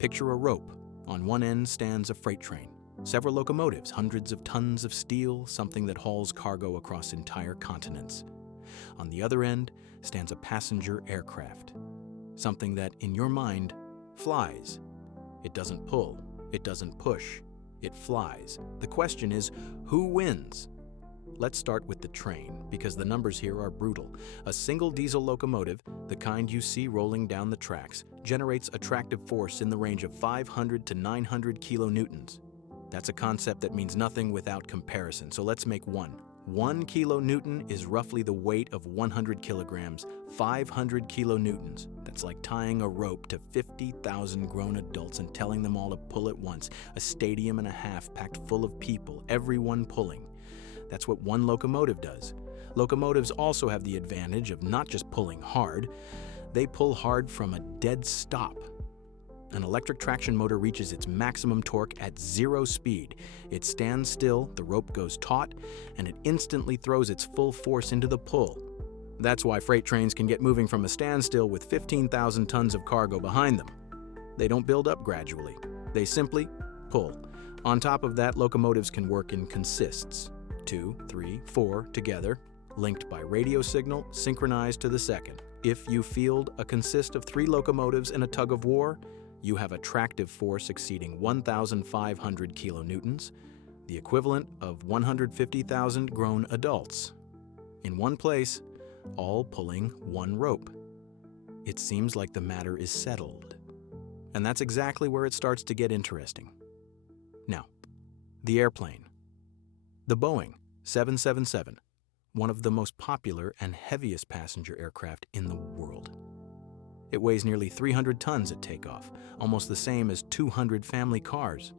Picture a rope. On one end stands a freight train. Several locomotives, hundreds of tons of steel, something that hauls cargo across entire continents. On the other end stands a passenger aircraft. Something that, in your mind, flies. It doesn't pull. It doesn't push. It flies. The question is, who wins? Let's start with the train, because the numbers here are brutal. A single diesel locomotive, the kind you see rolling down the tracks, generates a tractive force in the range of 500 to 900 kilonewtons. That's a concept that means nothing without comparison, so let's make one. 1 kilonewton is roughly the weight of 100 kilograms, 500 kilonewtons. That's like tying a rope to 50,000 grown adults and telling them all to pull at once. A stadium and a half packed full of people, everyone pulling. That's what one locomotive does. Locomotives also have the advantage of not just pulling hard, they pull hard from a dead stop. An electric traction motor reaches its maximum torque at 0 speed. It stands still, the rope goes taut, and it instantly throws its full force into the pull. That's why freight trains can get moving from a standstill with 15,000 tons of cargo behind them. They don't build up gradually. They simply pull. On top of that, locomotives can work in consists. 2, 3, 4 together, linked by radio signal, synchronized to the second. If you field a consist of 3 locomotives in a tug-of-war, you have a tractive force exceeding 1,500 kilonewtons, the equivalent of 150,000 grown adults. In one place, all pulling one rope. It seems like the matter is settled. And that's exactly where it starts to get interesting. Now, the airplane. The Boeing 777, one of the most popular and heaviest passenger aircraft in the world. It weighs nearly 300 tons at takeoff, almost the same as 200 family cars.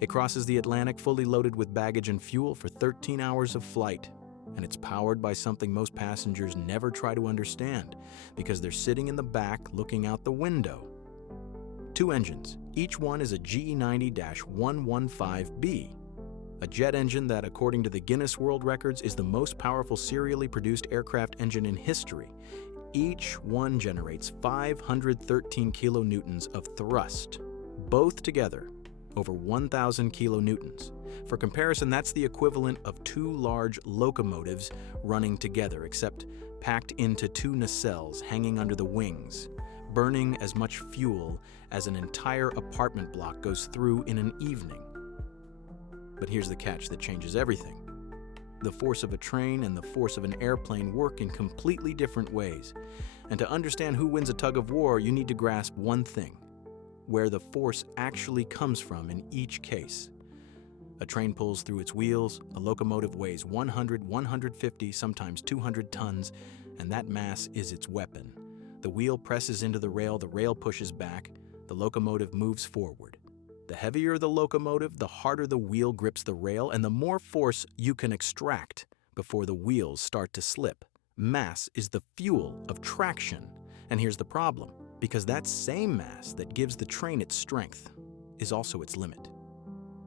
It crosses the Atlantic fully loaded with baggage and fuel for 13 hours of flight, and it's powered by something most passengers never try to understand because they're sitting in the back looking out the window. 2 engines, each one is a GE90-115B, a jet engine that, according to the Guinness World Records, is the most powerful serially produced aircraft engine in history. Each one generates 513 kilonewtons of thrust, both together over 1,000 kilonewtons. For comparison, that's the equivalent of 2 large locomotives running together, except packed into 2 nacelles hanging under the wings, burning as much fuel as an entire apartment block goes through in an evening. But here's the catch that changes everything. The force of a train and the force of an airplane work in completely different ways. And to understand who wins a tug-of-war, you need to grasp one thing: where the force actually comes from in each case. A train pulls through its wheels, a locomotive weighs 100, 150, sometimes 200 tons, and that mass is its weapon. The wheel presses into the rail pushes back, the locomotive moves forward. The heavier the locomotive, the harder the wheel grips the rail, and the more force you can extract before the wheels start to slip. Mass is the fuel of traction. And here's the problem: because that same mass that gives the train its strength is also its limit.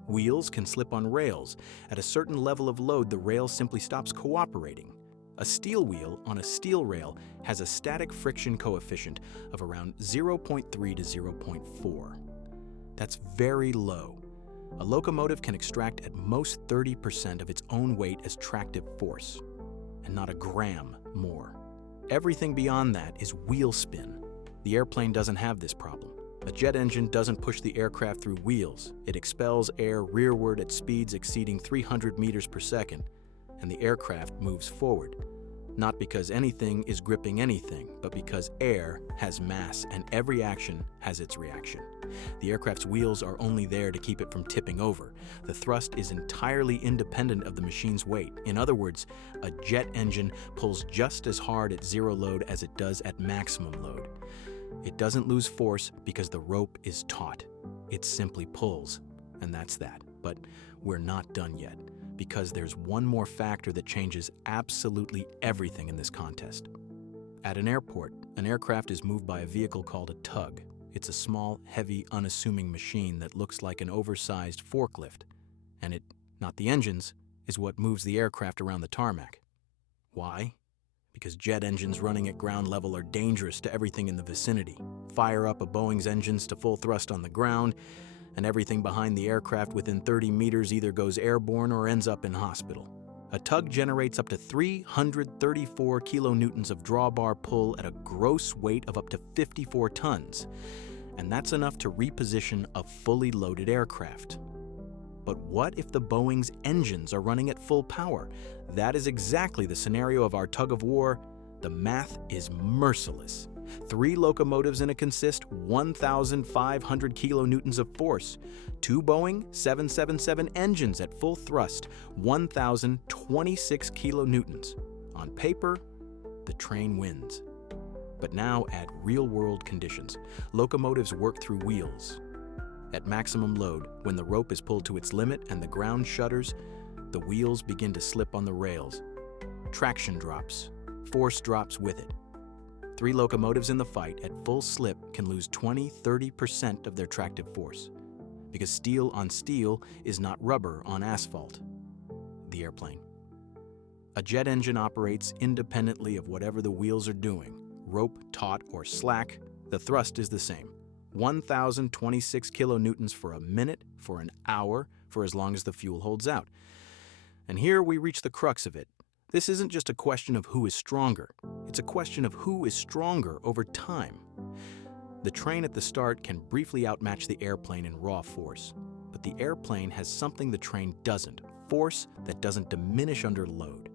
Wheels can slip on rails. At a certain level of load, the rail simply stops cooperating. A steel wheel on a steel rail has a static friction coefficient of around 0.3 to 0.4. That's very low. A locomotive can extract at most 30% of its own weight as tractive force, and not a gram more. Everything beyond that is wheel spin. The airplane doesn't have this problem. A jet engine doesn't push the aircraft through wheels. It expels air rearward at speeds exceeding 300 meters per second, and the aircraft moves forward. Not because anything is gripping anything, but because air has mass and every action has its reaction. The aircraft's wheels are only there to keep it from tipping over. The thrust is entirely independent of the machine's weight. In other words, a jet engine pulls just as hard at 0 load as it does at maximum load. It doesn't lose force because the rope is taut. It simply pulls, and that's that. But we're not done yet, because there's one more factor that changes absolutely everything in this contest. At an airport, an aircraft is moved by a vehicle called a tug. It's a small, heavy, unassuming machine that looks like an oversized forklift. And it, not the engines, is what moves the aircraft around the tarmac. Why? because jet engines running at ground level are dangerous to everything in the vicinity. Fire up a Boeing's engines to full thrust on the ground, and everything behind the aircraft within 30 meters either goes airborne or ends up in hospital. A tug generates up to 334 kilonewtons of drawbar pull at a gross weight of up to 54 tons, and that's enough to reposition a fully loaded aircraft. But what if the Boeing's engines are running at full power? That is exactly the scenario of our tug-of-war. The math is merciless. 3 locomotives in it consist 1,500 kilonewtons of force. 2 Boeing 777 engines at full thrust, 1,026 kilonewtons. On paper, the train wins. But now add real-world conditions. Locomotives work through wheels. At maximum load, when the rope is pulled to its limit and the ground shudders, the wheels begin to slip on the rails. Traction drops. Force drops with it. 3 locomotives in the fight at full slip can lose 20–30% of their tractive force, because steel on steel is not rubber on asphalt. The airplane. A jet engine operates independently of whatever the wheels are doing. Rope, taut, or slack, the thrust is the same. 1,026 kilonewtons for a minute, for an hour, for as long as the fuel holds out. And here we reach the crux of it. This isn't just a question of who is stronger. It's a question of who is stronger over time. The train at the start can briefly outmatch the airplane in raw force, but the airplane has something the train doesn't, force that doesn't diminish under load.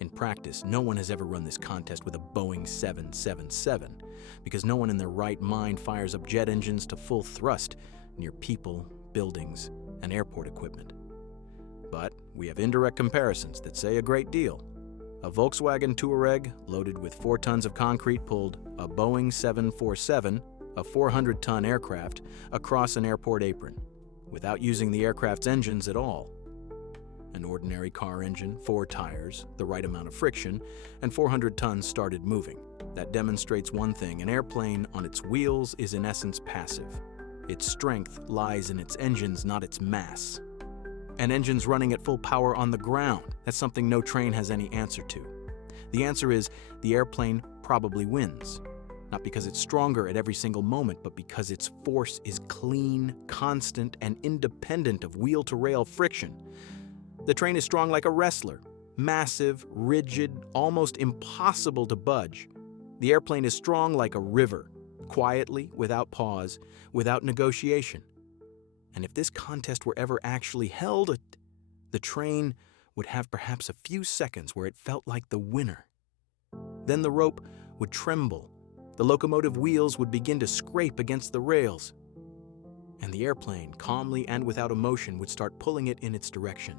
In practice, no one has ever run this contest with a Boeing 777, because no one in their right mind fires up jet engines to full thrust near people, buildings, and airport equipment. But we have indirect comparisons that say a great deal. A Volkswagen Touareg loaded with 4 tons of concrete pulled a Boeing 747, a 400-ton aircraft, across an airport apron, without using the aircraft's engines at all. An ordinary car engine, 4 tires, the right amount of friction, and 400 tons started moving. That demonstrates one thing: an airplane on its wheels is in essence passive. Its strength lies in its engines, not its mass. And engines running at full power on the ground, that's something no train has any answer to. The answer is the airplane probably wins. Not because it's stronger at every single moment, but because its force is clean, constant, and independent of wheel-to-rail friction. The train is strong like a wrestler, massive, rigid, almost impossible to budge. The airplane is strong like a river, quietly, without pause, without negotiation. And if this contest were ever actually held, the train would have perhaps a few seconds where it felt like the winner. Then the rope would tremble, the locomotive wheels would begin to scrape against the rails, and the airplane, calmly and without emotion, would start pulling it in its direction.